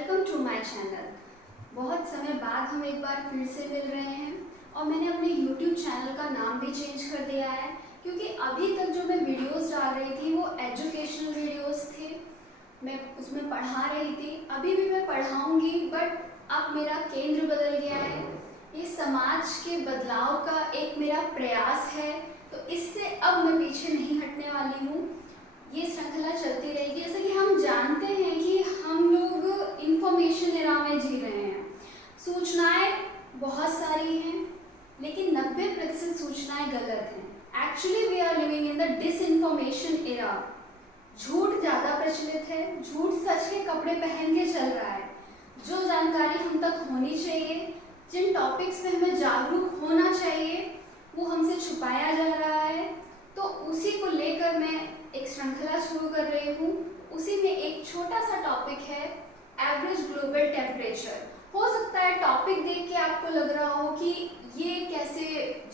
Welcome to my channel. बहुत समय बाद हम एक बार फिर से मिल रहे हैं और मैंने अपने YouTube चैनल का नाम भी चेंज कर दिया है क्योंकि अभी तक जो मैं वीडियोस डाल रही थी वो एजुकेशनल वीडियोस थे। मैं उसमें पढ़ा रही थी, अभी भी मैं पढ़ाऊंगी, बट अब मेरा केंद्र बदल गया है। ये समाज के बदलाव का एक मेरा प्रयास है, तो इससे अब मैं पीछे नहीं हटने वाली हूँ। ये श्रृंखला चलती रहेगी। जैसे कि हम जानते हैं कि हम लोग इंफॉर्मेशन एरा में जी रहे हैं। सूचनाएं बहुत सारी हैं, लेकिन 90% सूचनाएं गलत हैं। Actually we are living in the disinformation era. झूठ ज़्यादा प्रचलित है, झूठ सच के कपड़े पहन के चल रहा है। जो जानकारी हम तक होनी चाहिए, जिन टॉपिक्स पे हमें जागरूक होना चाहिए, वो हमसे छुपाया जा रहा है। तो उसी को लेकर मैं एक श्रृंखला शुरू कर रही हूँ। उसी में एक छोटा सा टॉपिक है एवरेज ग्लोबल टेम्परेचर। हो सकता है टॉपिक देख के आपको लग रहा हो कि ये कैसे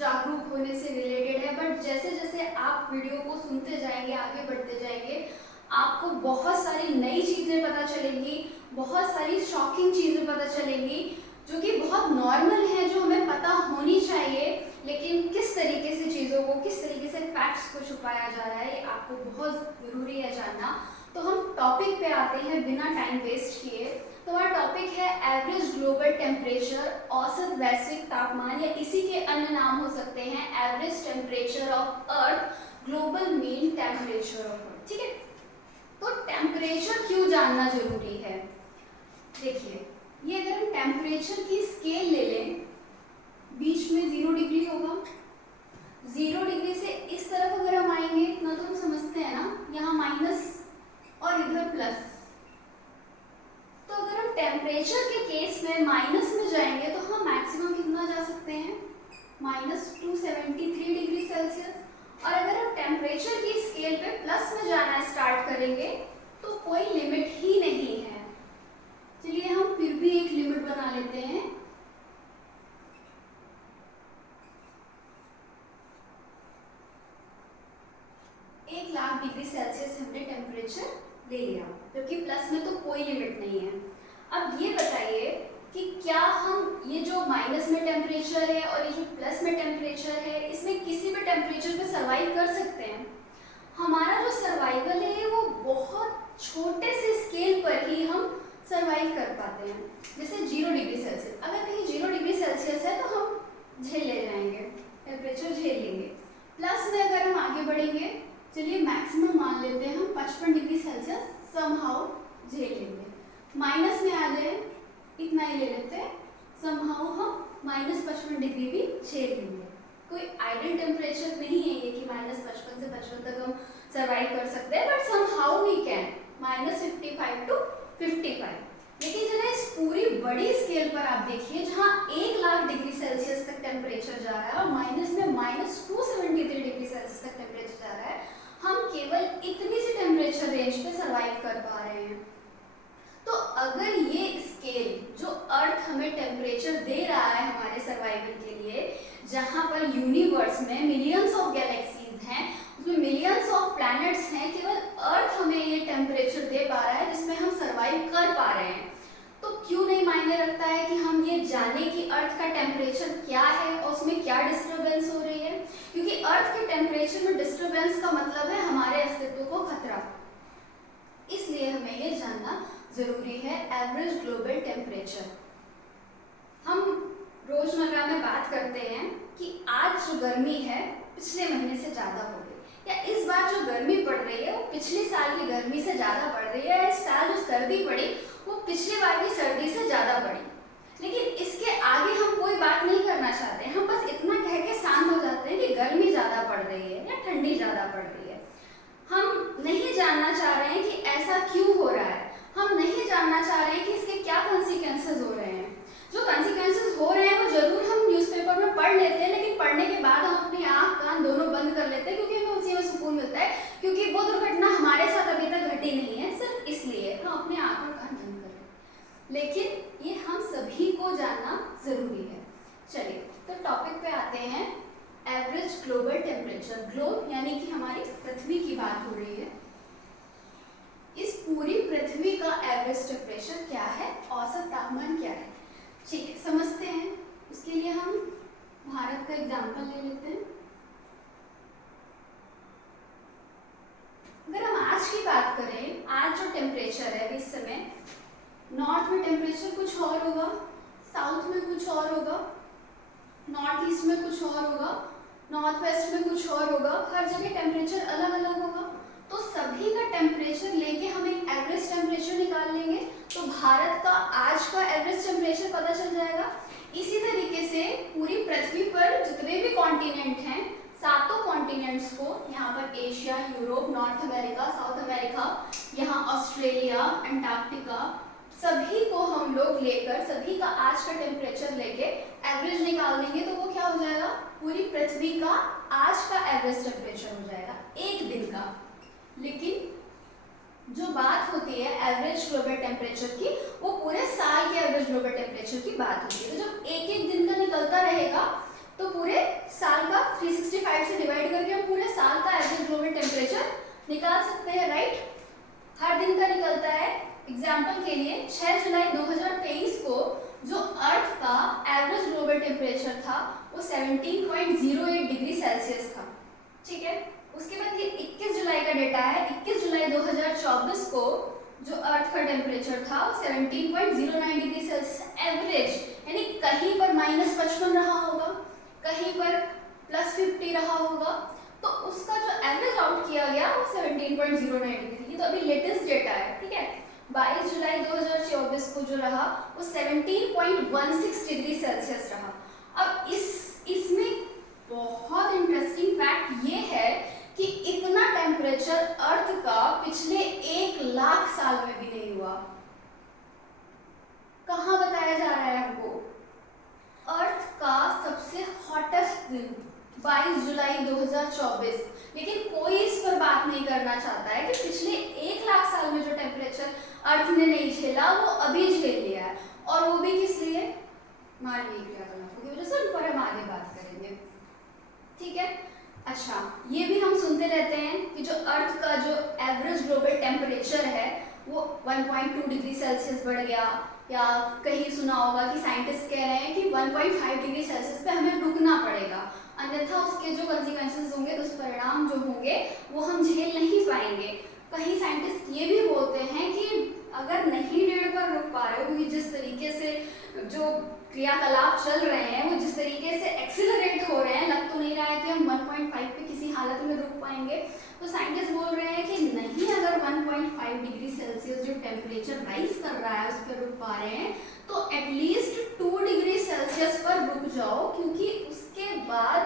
जागरूक होने से रिलेटेड है, बट जैसे जैसे आप वीडियो को सुनते जाएंगे, आगे बढ़ते जाएंगे, आपको बहुत सारी नई चीज़ें पता चलेंगी, बहुत सारी शॉकिंग चीज़ें पता चलेंगी जो कि बहुत नॉर्मल है, जो हमें पता होनी चाहिए। लेकिन किस तरीके से चीज़ों को, किस तरीके से फैक्ट्स को छुपाया जा रहा है, ये आपको बहुत ज़रूरी है जानना। तो हम टॉपिक पे आते हैं बिना टाइम वेस्ट किए। तो हमारा टॉपिक है एवरेज ग्लोबल टेम्परेचर, औसत वैश्विक तापमान, या इसी के अन्य नाम हो सकते हैं average temperature of earth, global mean temperature of earth. ठीक है, तो टेम्परेचर क्यों जानना जरूरी है? देखिए, ये अगर हम टेम्परेचर की स्केल ले लें, बीच में 0 डिग्री होगा। 0 डिग्री से इस तरफ अगर हम आएंगे, इतना तो हम समझते हैं ना, यहाँ माइनस और इधर प्लस। तो अगर हम टेम्परेचर के केस में माइनस में जाएंगे तो हम मैक्सिमम कितना जा सकते हैं? -273 डिग्री सेल्सियस। और अगर हम टेम्परेचर की स्केल पे प्लस में जाना स्टार्ट करेंगे तो कोई लिमिट ही नहीं है। चलिए हम फिर भी एक लिमिट बना लेते हैं। एक लाख डिग्री सेल्सियस हमने टेम्परेचर ले लिया, क्योंकि प्लस में तो कोई लिमिट नहीं है। अब ये बताइए कि क्या हम ये जो माइनस में टेम्परेचर है और ये जो प्लस में टेम्परेचर है, इसमें किसी भी टेम्परेचर पे सर्वाइव कर सकते हैं? हमारा जो सर्वाइवल है वो बहुत छोटे से स्केल पर ही हम सर्वाइव कर पाते हैं। जैसे 0 डिग्री सेल्सियस, अगर कहीं 0 डिग्री सेल्सियस है तो हम झेल ले जाएंगे, टेम्परेचर झेल लेंगे। प्लस में अगर हम आगे बढ़ेंगे, चलिए मैक्सिमम मान लेते हैं हम 55 डिग्री सेल्सियस समहाउ झेल लेंगे। माइनस में आ जाए, इतना ही ले लेते हैं, समहाउ हम -55 डिग्री भी झेल लेंगे। कोई आइडियल टेम्परेचर नहीं है ये कि -55 से 55 तक हम सर्वाइव कर सकते हैं, but somehow we can, -55 to 55। लेकिन जरा इस पूरी बड़ी स्केल पर आप देखिए, जहाँ 1 लाख डिग्री सेल्सियस तक टेम्परेचर जा रहा है और माइनस में -273 डिग्री सेल्सियस तक टेम्परेचर जा रहा है, हम केवल इतनी सी टेम्परेचर रेंज पे सर्वाइव कर पा रहे हैं। तो अगर ये स्केल जो अर्थ हमें टेम्परेचर दे रहा है हमारे सर्वाइवल के लिए, जहाँ पर यूनिवर्स में मिलियंस ऑफ गैलेक्सीज हैं, उसमें मिलियंस ऑफ प्लैनेट्स हैं, केवल अर्थ हमें ये टेम्परेचर दे पा रहा है जिसमें हम सर्वाइव कर पा रहे हैं, तो क्यों नहीं मायने रखता है कि हम ये जाने कि अर्थ का टेम्परेचर क्या है और उसमें क्या डिस्टर्बेंस हो रही है? क्योंकि अर्थ के टेम्परेचर में डिस्टर्बेंस का मतलब है हमारे अस्तित्व को खतरा। इसलिए हमें ये जानना जरूरी है एवरेज ग्लोबल टेम्परेचर। हम रोजमर्रा में बात करते हैं कि आज जो गर्मी है पिछले महीने से ज़्यादा हो गई, या इस बार जो गर्मी पड़ रही है वो पिछले साल की गर्मी से ज़्यादा पड़ रही है, इस साल जो सर्दी पड़ी वो पिछली बार की सर्दी से ज़्यादा पड़ी। लेकिन इसके आगे हम कोई बात नहीं करना चाहते, हम बस इतना कह के शांत हो जाते हैं कि गर्मी ज़्यादा पड़ रही है या ठंडी ज़्यादा पड़ रही है। हम नहीं जानना चाह रहे हैं कि ऐसा क्यों हो रहा है, हम नहीं जानना चाह रहे हैं कि इसके क्या कॉन्सिक्वेंसेस हो रहे हैं। जो कॉन्सिक्वेंसेस हो रहे हैं वो जरूर हम न्यूज़पेपर में पढ़ लेते हैं, लेकिन पढ़ने के बाद हम अपनी आँख कान दोनों बंद कर लेते हैं, क्योंकि हमें उसी में सुकून मिलता है, क्योंकि वो दुर्घटना हमारे साथ अभी तक घटी नहीं है, सिर्फ इसलिए हम अपने आँख और कान बंद कर लेते हैं। लेकिन ये हम सभी को जानना जरूरी है। चलिए तो टॉपिक पे आते हैं, एवरेज ग्लोबल टेम्परेचर। ग्लोब यानी कि हमारी पृथ्वी की बात हो रही है। इस पूरी पृथ्वी का एवरेज टेम्परेचर क्या है? बात करें, आज जो टेम्परेचर है इस समय, नॉर्थ में टेम्परेचर कुछ और होगा, साउथ में कुछ और होगा, नॉर्थ ईस्ट में कुछ और होगा, नॉर्थ वेस्ट में कुछ और होगा, हर जगह टेम्परेचर अलग अलग होगा। तो सभी का टेम्परेचर लेके हम एक एवरेज टेम्परेचर निकाल लेंगे, तो भारत का आज का एवरेज टेम्परेचर पता चल जाएगा। इसी तरीके से पूरी पृथ्वी पर जितने भी कॉन्टिनेंट हैं, सातों कॉन्टिनेंट्स को, यहाँ पर Asia, Europe, north America, south America, यहाँ ऑस्ट्रेलिया, अंटार्कटिका, सभी को हम लोग लेकर, सभी का आज का टेम्परेचर लेके एवरेज निकाल देंगे, तो वो क्या हो जाएगा, पूरी पृथ्वी का आज का एवरेज टेम्परेचर हो जाएगा, एक दिन का। लेकिन जो बात होती है एवरेज ग्लोबल टेम्परेचर की, वो पूरे साल के एवरेज ग्लोबल टेम्परेचर की बात होती है। तो जब एक एक दिन का निकलता रहेगा, तो पूरे साल का 365 से डिवाइड करके हम पूरे साल का एवरेज ग्लोबल टेम्परेचर निकाल सकते हैं, राइट। हर दिन का निकलता है। एग्जाम्पल के लिए 6 जुलाई 2023 को जो अर्थ का एवरेज ग्लोबल टेम्परेचर था वो 17.08 डिग्री सेल्सियस था, ठीक है। उसके बाद ये 21 जुलाई का डेटा है। 21 जुलाई 2024 को जो अर्थ का टेम्परेचर था वो 17.09 डिग्री सेल्सियस एवरेज, यानी कहीं पर -55 रहा होगा, कहीं पर +50 रहा होगा, तो उसका जो एवरेज आउट किया गया वो 17.09 डिग्री। ये तो अभी लेटेस्ट डेटा है, ठीक है। 22 जुलाई 2024 को जो रहा वो 17.16 डिग्री सेल्सियस रहा। अब इसमें बहुत इंटरेस्टिंग फैक्ट ये है कि इतना टेम्परेचर अर्थ का पिछले 1 लाख साल में भी नहीं हुआ। कहाँ बताया जा रहा है हमको, अर्थ का सबसे हॉटेस्ट दिन 22 जुलाई 2024, लेकिन कोई इस पर बात नहीं करना चाहता है कि पिछले 1 लाख साल में जो टेम्परेचर अर्थ ने नहीं झेला वो अभी झेल लिया है, और वो भी किस लिए, मानवीय क्रियाकलापों की वजह से। उन पर हम आगे बात करेंगे, ठीक है। अच्छा, ये भी हम सुनते रहते हैं कि जो अर्थ का जो एवरेज ग्लोबल टेम्परेचर है वो 1.2 डिग्री सेल्सियस बढ़ गया, या कहीं सुना होगा कि साइंटिस्ट कह रहे हैं कि 1.5 डिग्री सेल्सियस पे हमें रुकना पड़ेगा, अन्यथा उसके जो कंसिक्वेंसेस होंगे, दुष्परिणाम जो होंगे वो हम झेल नहीं पाएंगे। कहीं साइंटिस्ट ये भी बोलते हैं कि अगर नहीं 1.5 पर रुक पा रहे हो, क्योंकि जिस तरीके से जो क्रियाकलाप चल रहे हैं वो जिस तरीके से एक्सिलरेट हो रहे हैं, लग तो नहीं रहा है कि हम 1.5 पे किसी हालत में रुक पाएंगे। तो साइंटिस्ट बोल रहे हैं कि नहीं, अगर 1.5 डिग्री सेल्सियस जो टेम्परेचर राइज कर रहा है उस पर रुक पा रहे हैं, तो एटलीस्ट 2 डिग्री सेल्सियस पर रुक जाओ, क्योंकि उसके बाद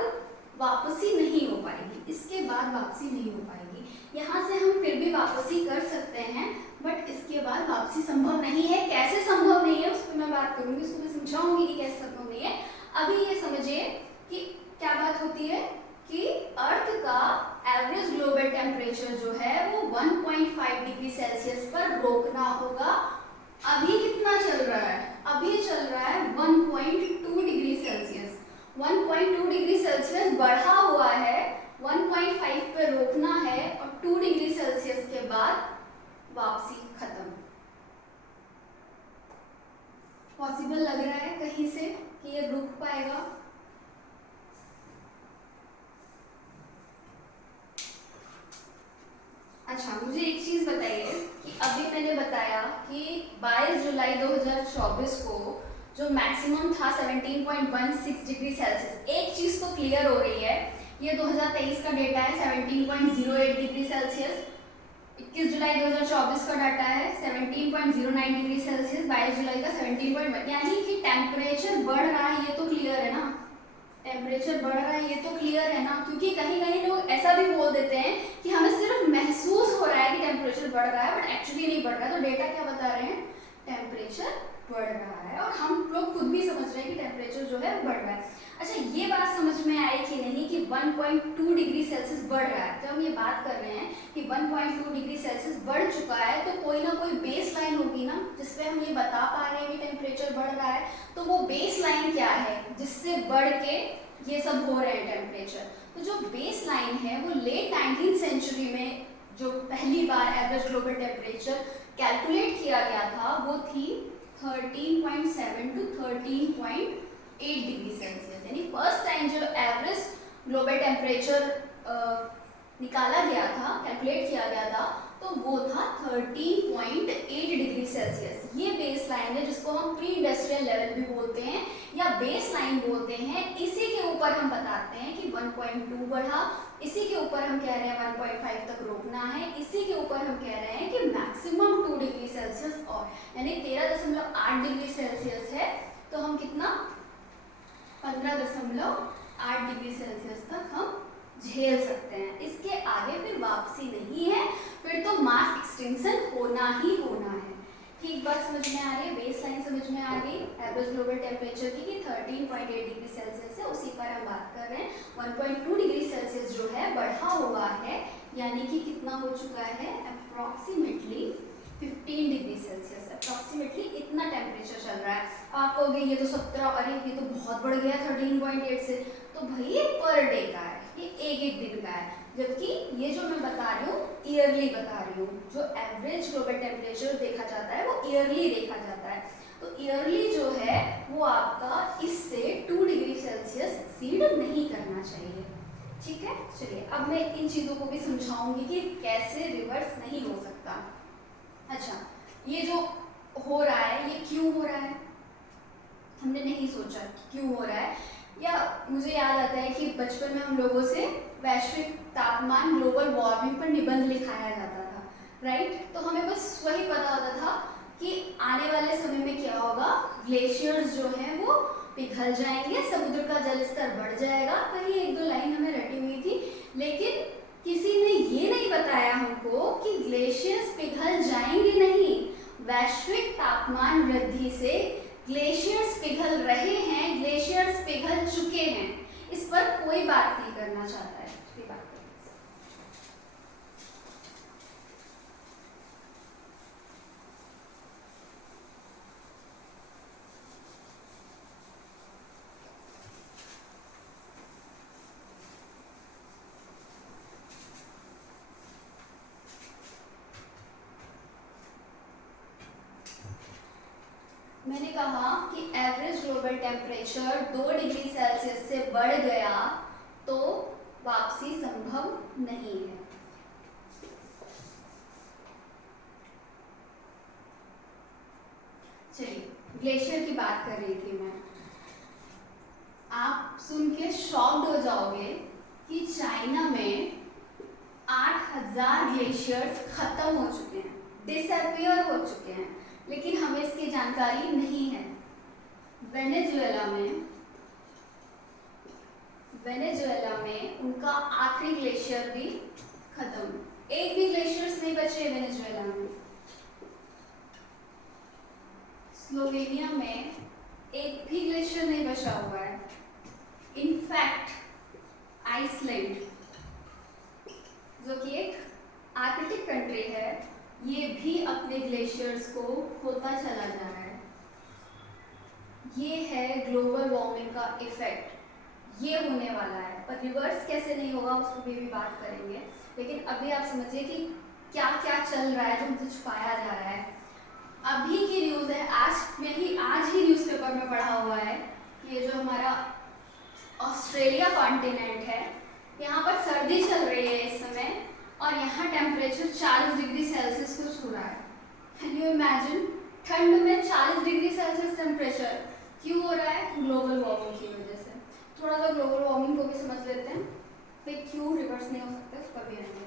वापसी नहीं हो पाएगी, इसके बाद वापसी नहीं हो पाएगी। यहाँ से हम फिर भी वापसी कर सकते हैं, बट इसके बाद वापसी संभव नहीं है। कैसे संभव नहीं है उस पर मैं बात करूंगी, उसको मैं समझाऊंगी कि कैसे संभव नहीं है। अभी ये समझिए कि क्या बात होती है कि अर्थ का एवरेज ग्लोबल टेम्परेचर जो है वो 1.5 डिग्री सेल्सियस पर रोकना होगा। अभी कितना चल रहा है, अभी चल रहा है 1.2 डिग्री सेल्सियस। 1.2 डिग्री सेल्सियस बढ़ा हुआ है, 1.5 पे रोकना है, और 2 डिग्री सेल्सियस के बाद वापसी खत्म। पॉसिबल लग रहा है कहीं से कि ये रुक पाएगा? अच्छा, मुझे एक चीज बताइए कि अभी मैंने बताया कि 22 जुलाई 2024 को जो मैक्सिमम था 17.16 डिग्री सेल्सियस, एक चीज तो क्लियर हो रही है, ये 2023 का डेटा है 17.08 डिग्री सेल्सियस। 21 जुलाई 2024 का डाटा है 17.09 डिग्री सेल्सियस, 22 जुलाई का 17.1, यानी कि टेम्परेचर बढ़ रहा है, ये तो क्लियर है ना, टेम्परेचर बढ़ रहा है ये तो क्लियर है ना। क्योंकि कहीं कहीं लोग ऐसा भी बोल देते हैं कि हमें सिर्फ महसूस हो रहा है कि टेम्परेचर बढ़ रहा है, बट एक्चुअली नहीं बढ़ रहा है। तो डेटा क्या बता रहे हैं, टेम्परेचर बढ़ रहा है, और हम लोग खुद भी समझ रहे हैं कि टेम्परेचर जो है बढ़ रहा है। अच्छा, ये बात समझ में आई कि नहीं कि 1.2 डिग्री सेल्सियस बढ़ रहा है। जब हम ये बात कर रहे हैं कि 1.2 डिग्री सेल्सियस बढ़ चुका है, तो कोई ना कोई बेस लाइन होगी ना जिसपे हम ये बता पा रहे हैं कि टेम्परेचर बढ़ रहा है। तो वो बेस लाइन क्या है जिससे बढ़ के ये सब हो रहे हैं टेम्परेचर? तो जो बेस लाइन है वो लेट 19th सेंचुरी में जो पहली बार एवरेज ग्लोबल टेम्परेचर कैलकुलेट किया गया था वो थी 13.7 to 13.8 डिग्री सेल्सियस। यानी फर्स्ट टाइम जो एवरेज ग्लोबल टेम्परेचर निकाला गया था, कैलकुलेट किया गया था, तो वो था 13.8 डिग्री सेल्सियस। ये बेस लाइन है जिसको हम प्री इंडस्ट्रियल लेवल भी बोलते हैं या बेस लाइन बोलते हैं। इसी के ऊपर हम बताते हैं कि 1.2 बढ़ा, इसी के ऊपर हम कह रहे हैं 1.5 तक रोकना है, इसी के ऊपर हम कह रहे हैं कि मैक्सिमम 2 डिग्री सेल्सियस और यानी 13.8 डिग्री सेल्सियस है तो हम कितना 15.8 डिग्री सेल्सियस तक हम झेल सकते हैं। इसके आगे फिर वापसी नहीं है, फिर तो मास एक्सटेंशन होना ही होना है। ठीक बात समझ में आ रही है, बेस लाइन समझ में आ गई एवरेज ग्लोबल टेम्परेचर की कि 13.8 डिग्री सेल्सियस है, उसी पर हम बात कर रहे हैं। 1.2 डिग्री सेल्सियस जो है बढ़ा हुआ है, यानी कि कितना हो चुका है अप्रॉक्सीमेटली 15 डिग्री सेल्सियस, अप्रॉक्सीमेटली इतना टेम्परेचर चल रहा है। आप कहोगे ये तो 17, अरे ये तो बहुत बढ़ गया 13.8 से, तो भाई ये पर डे का है, ये एक दिन का है, जबकि ये जो मैं बता रही हूँ ईयरली बता रही हूँ। जो एवरेज ग्लोबल टेम्परेचर देखा जाता है वो ईयरली देखा जाता है, तो ईयरली जो है वो आपका इससे 2 डिग्री सेल्सियस एक्सीड नहीं करना चाहिए। ठीक है, चलिए अब मैं इन चीज़ों को भी समझाऊंगी कि कैसे रिवर्स नहीं हो सकता। अच्छा, ये जो हो रहा है ये क्यों हो रहा है, हमने नहीं सोचा कि क्यों हो रहा है। या मुझे याद आता है कि बचपन में हम लोगों से वैश्विक तापमान ग्लोबल वार्मिंग पर निबंध लिखाया जाता था, राइट। तो हमें बस वही पता होता था कि आने वाले समय में क्या होगा, ग्लेशियर्स जो हैं वो पिघल जाएंगे, समुद्र का जल स्तर बढ़ जाएगा, वही 1-2 लाइन हमें रटी हुई थी। लेकिन किसी ने ये नहीं बताया हमको कि ग्लेशियर्स पिघल जाएंगे नहीं, वैश्विक तापमान वृद्धि से ग्लेशियर्स पिघल रहे हैं, ग्लेशियर्स पिघल चुके हैं, इस पर कोई बात नहीं करना चाहता है। ये बात मैंने कहा कि average global temperature 2 degree Celsius से बढ़ गया तो वापसी संभव नहीं है। चलिए, ग्लेशियर की बात कर रही थी मैं, आप सुन के शॉक्ड हो जाओगे कि चाइना में 8000 ग्लेशियर्स खत्म हो चुके हैं, डिसअपियर हो चुके हैं, लेकिन हमें इसकी जानकारी नहीं है। वेनेजुएला में उनका आखिरी ग्लेशियर भी खत्म, एक भी ग्लेशियर्स नहीं बचे वेनेजुएला में। स्लोवेनिया में एक भी ग्लेशियर नहीं बचा हुआ है। इनफैक्ट आइसलैंड जो कि एक आर्कटिक कंट्री है, ये भी अपने ग्लेशियर्स को खोता चला जा रहा है। ये है ग्लोबल वार्मिंग का इफेक्ट, ये होने वाला है। पर रिवर्स कैसे नहीं होगा उस पर भी बात करेंगे, लेकिन अभी आप समझिए कि क्या क्या चल रहा है जो मुझे छुपाया जा रहा है। अभी की न्यूज़ है, आज ही न्यूज़पेपर में पढ़ा हुआ है कि ये जो हमारा ऑस्ट्रेलिया कॉन्टिनेंट है, यहाँ पर सर्दी चल रही है इस समय और यहाँ टेम्परेचर 40 डिग्री सेल्सियस को छू रहा है। कैन यू इमेजिन, ठंड में 40 डिग्री सेल्सियस टेम्परेचर क्यों हो रहा है? ग्लोबल वार्मिंग की वजह से। थोड़ा सा ग्लोबल वार्मिंग को भी समझ लेते हैं, फिर क्यों रिवर्स नहीं हो सकता उस पर भी आएंगे,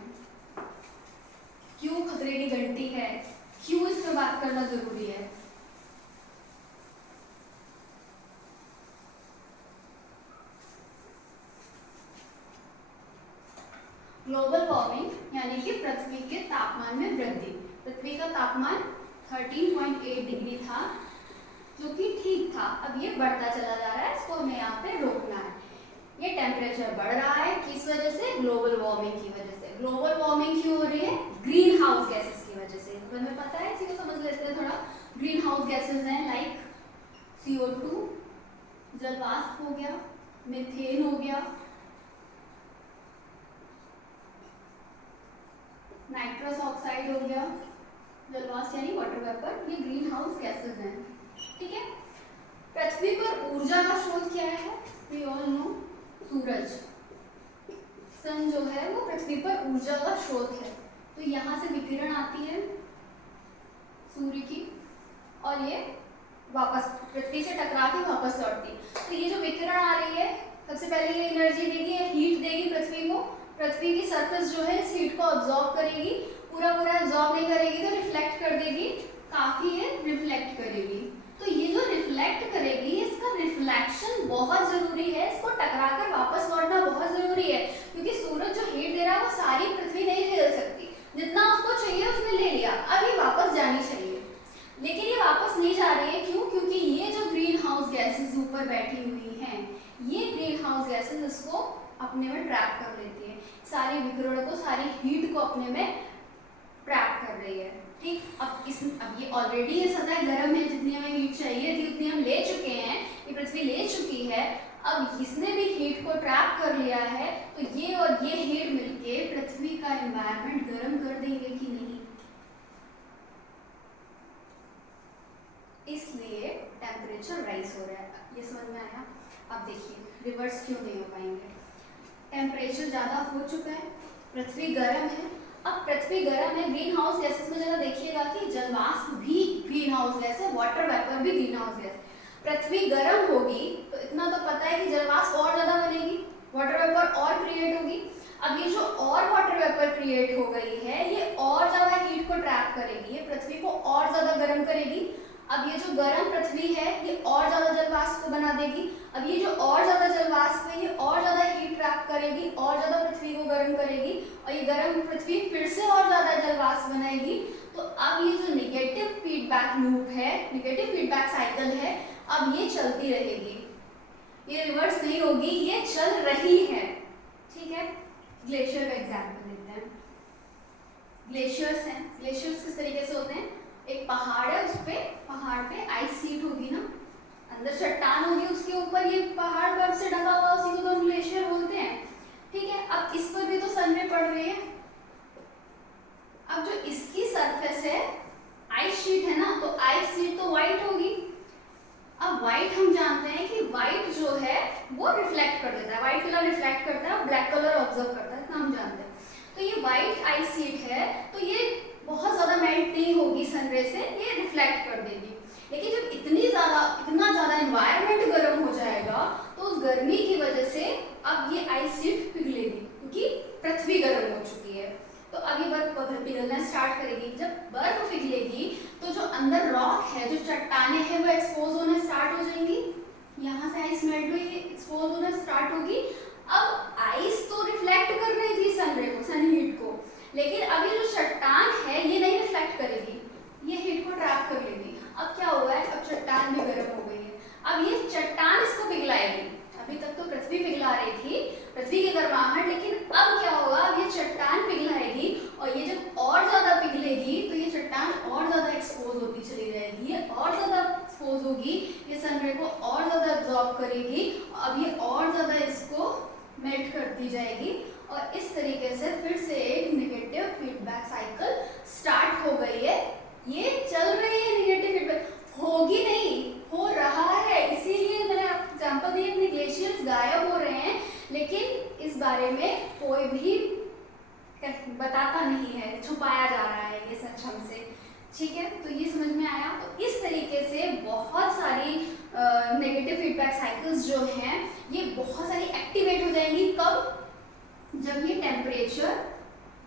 क्यों खतरे की घंटी है, क्यों इस पर बात करना जरूरी है। ग्लोबल वार्मिंग यानी कि पृथ्वी के तापमान में वृद्धि। पृथ्वी का तापमान 13.8 डिग्री था, जो कि ठीक था, अब ये बढ़ता चला जा रहा है, इसको हमें यहाँ पे रोकना है। ये टेम्परेचर बढ़ रहा है किस वजह से? ग्लोबल वार्मिंग की वजह से। ग्लोबल वार्मिंग क्यों हो रही है? ग्रीन हाउस गैसेस की वजह से। तो हमें पता है, इसी को समझ लेते हैं थोड़ा। ग्रीन हाउस गैसेस हैं लाइक CO2, जलवाष्प हो गया, मीथेन हो गया, नाइट्रस ऑक्साइड हो गया, जलवाष्प यानी वाटर वेपर, ये ग्रीन हाउस गैसेस हैं। ठीक है, पृथ्वी पर ऊर्जा का स्रोत क्या है? वी ऑल नो, सूरज। सन जो है वो पृथ्वी पर ऊर्जा का स्रोत है। तो यहाँ से विकिरण आती है सूर्य की और ये वापस पृथ्वी से टकरा के वापस लौटती। तो ये जो विकिरण आ रही है सबसे पहले ये एनर्जी देगी, हीट देगी पृथ्वी को। पृथ्वी की सरफेस जो है इस हीट को ऑब्जॉर्ब करेगी, पूरा ऑब्जॉर्ब नहीं करेगी तो रिफ्लेक्ट कर देगी, काफी ये रिफ्लेक्ट करेगी। तो ये जो रिफ्लेक्ट करेगी इसका रिफ्लेक्शन बहुत जरूरी है, इसको टकराकर वापस लौटना बहुत जरूरी है, क्योंकि सूरज जो हीट दे रहा है वो सारी पृथ्वी नहीं झेल सकती, जितना उसको चाहिए उसने ले लिया, अब ये वापस जानी चाहिए, लेकिन ये वापस नहीं जा रही है। क्यों? क्योंकि ये जो ग्रीन हाउस गैसेस ऊपर बैठी हुई हैं, ये ग्रीन हाउस गैसेस इसको अपने में ट्रैप कर लेती है, सारी विकिरण को, सारी हीट को अपने में ट्रैप कर रही है। ठीक, अब ये ऑलरेडी ये सतह गर्म है, जितनी हमें हीट चाहिए थी उतनी हम ले चुके हैं, ये पृथ्वी ले चुकी है। अब इसने भी हीट को ट्रैप कर लिया है, तो ये और ये हीट मिलके पृथ्वी का एनवायरनमेंट गर्म कर देंगे कि नहीं, इसलिए टेम्परेचर राइज हो रहा है। ये समझ में आया? अब देखिए रिवर्स क्यों नहीं हो पाएंगे। टेम्परेचर ज़्यादा हो चुका है, पृथ्वी गर्म है। अब पृथ्वी गर्म है, ग्रीन हाउस गैसेस में जरा देखिएगा कि जलवाष्प भी ग्रीन हाउस गैस है, वाटर वेपर भी ग्रीन हाउस गैस। पृथ्वी गर्म होगी तो इतना तो पता है कि जलवाष्प और ज़्यादा बनेगी, वाटर वेपर और क्रिएट होगी। अब ये जो और वाटर वेपर क्रिएट हो गई है, ये और ज़्यादा हीट को ट्रैप करेगी, ये पृथ्वी को और ज़्यादा गर्म करेगी। अब ये जो गर्म पृथ्वी है ये और ज़्यादा जलवाष्प को बना देगी। अब ये जो और ज़्यादा जलवाष्प है ये और ज़्यादा हीट ट्रैप करेगी, और ज़्यादा पृथ्वी को गर्म करेगी, और ये गर्म पृथ्वी फिर से और ज़्यादा जलवाष्प बनाएगी। तो अब ये जो नेगेटिव फीडबैक लूप है, नेगेटिव फीडबैक साइकिल है, अब ये चलती रहेगी, ये रिवर्स नहीं होगी, ये चल रही है। ठीक है, ग्लेशियर का एग्जाम्पल लेते हैं। ग्लेशियर्स हैं, ग्लेशियर्स किस तरीके से होते हैं? एक पहाड़ है, उस पे पहाड़ पे आइस शीट होगी ना, अंदर चट्टान होगी, उसके ऊपर ये पहाड़ बर्फ से ढका हुआ, उसी को तो हम ग्लेशियर बोलते हैं। ठीक है, अब इस पर भी तो सन रे पड़ रही है। अब जो इसकी सरफेस है आइस शीट है ना, तो आइस शीट तो व्हाइट होगी। अब व्हाइट हम जानते हैं कि व्हाइट जो है वो रिफ्लेक्ट कर देता है, व्हाइट कलर रिफ्लेक्ट करता है और ब्लैक कलर ऑब्जर्व करता है, हम जानते हैं। तो ये व्हाइट आइस शीट है, तो ये बहुत ज़्यादा मेल्ट नहीं होगी सन रे से, ये रिफ्लेक्ट कर देगी। लेकिन जब इतना ज़्यादा एनवायरनमेंट गर्म हो जाएगा तो उस गर्मी की वजह से अब ये आइस शीट पिघलेगी, क्योंकि पृथ्वी गर्म हो चुकी है। तो अब ये बर्फ पिघलना स्टार्ट करेगी। जब बर्फ पिघलेगी तो जो अंदर रॉक है, जो चट्टाने हैं, वो एक्सपोज होना स्टार्ट हो जाएंगी। यहाँ से आइस मेल्ट हुई, एक्सपोज होना स्टार्ट होगी। अब आइस तो रिफ्लेक्ट कर रही थी सन रे को, सन हीट को, लेकिन अब ये जो चट्टान है ये नहीं रिफ्लेक्ट करेगी, ये हीट को ट्रैप कर लेगी। अब क्या हुआ है? अब चट्टान भी गर्म हो गई है, अब ये चट्टान इसको पिघलाएगी। अभी तक तो पृथ्वी पिघला रही थी, पृथ्वी की गर्माहट, लेकिन अब क्या होगा? अब ये चट्टान पिघलाएगी, और ये जब और ज्यादा पिघलेगी तो ये चट्टान और ज्यादा एक्सपोज होती चली जाएगी, ये और ज्यादा एक्सपोज होगी, ये सन रे को और ज्यादा एब्जॉर्ब करेगी, अब ये और ज्यादा इसको मेल्ट करती जाएगी, और इस तरीके से फिर से एक नेगेटिव फीडबैक साइकिल स्टार्ट हो गई है। ये चल रही है, नेगेटिव फीडबैक होगी नहीं, हो रहा है, इसीलिए मैंने आपको एग्जांपल दिए, अपने ग्लेशियर्स गायब हो रहे हैं, लेकिन इस बारे में कोई भी बताता नहीं है, छुपाया जा रहा है ये सच हमसे। ठीक है, तो ये समझ में आया। तो इस तरीके से बहुत सारी नेगेटिव फीडबैक साइकिल्स जो हैं ये बहुत सारी एक्टिवेट हो जाएंगी। कब? जब ये टेम्परेचर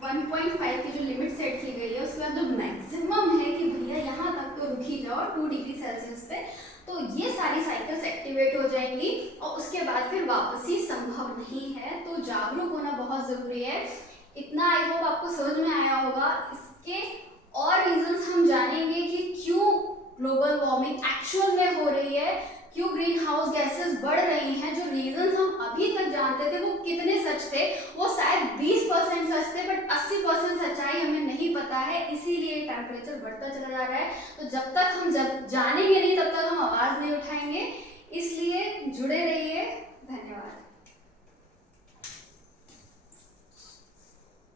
1.5 की जो लिमिट सेट की गई है उसके बाद जो मैक्सिमम है कि भैया यहाँ तक तो रुक ही जाओ 2 डिग्री सेल्सियस पे, तो ये सारी साइकिल्स एक्टिवेट हो जाएंगी और उसके बाद फिर वापसी संभव नहीं है। तो जागरूक होना बहुत ज़रूरी है। इतना आई होप आपको समझ में आया होगा। इसके और रीजंस हम जानेंगे कि क्यों ग्लोबल वार्मिंग एक्चुअल में हो रही है, क्यों ग्रीन हाउस गैसेस बढ़ रही हैं। जो रीजंस हम अभी तक जानते थे वो कितने सच थे, वो शायद 20% सच थे, बट 80% सच्चाई हमें नहीं पता है, इसीलिए टेम्परेचर बढ़ता चला जा रहा है। तो जब तक हम जानेंगे नहीं तब तक हम आवाज़ नहीं उठाएंगे, इसलिए जुड़े रहिए। धन्यवाद।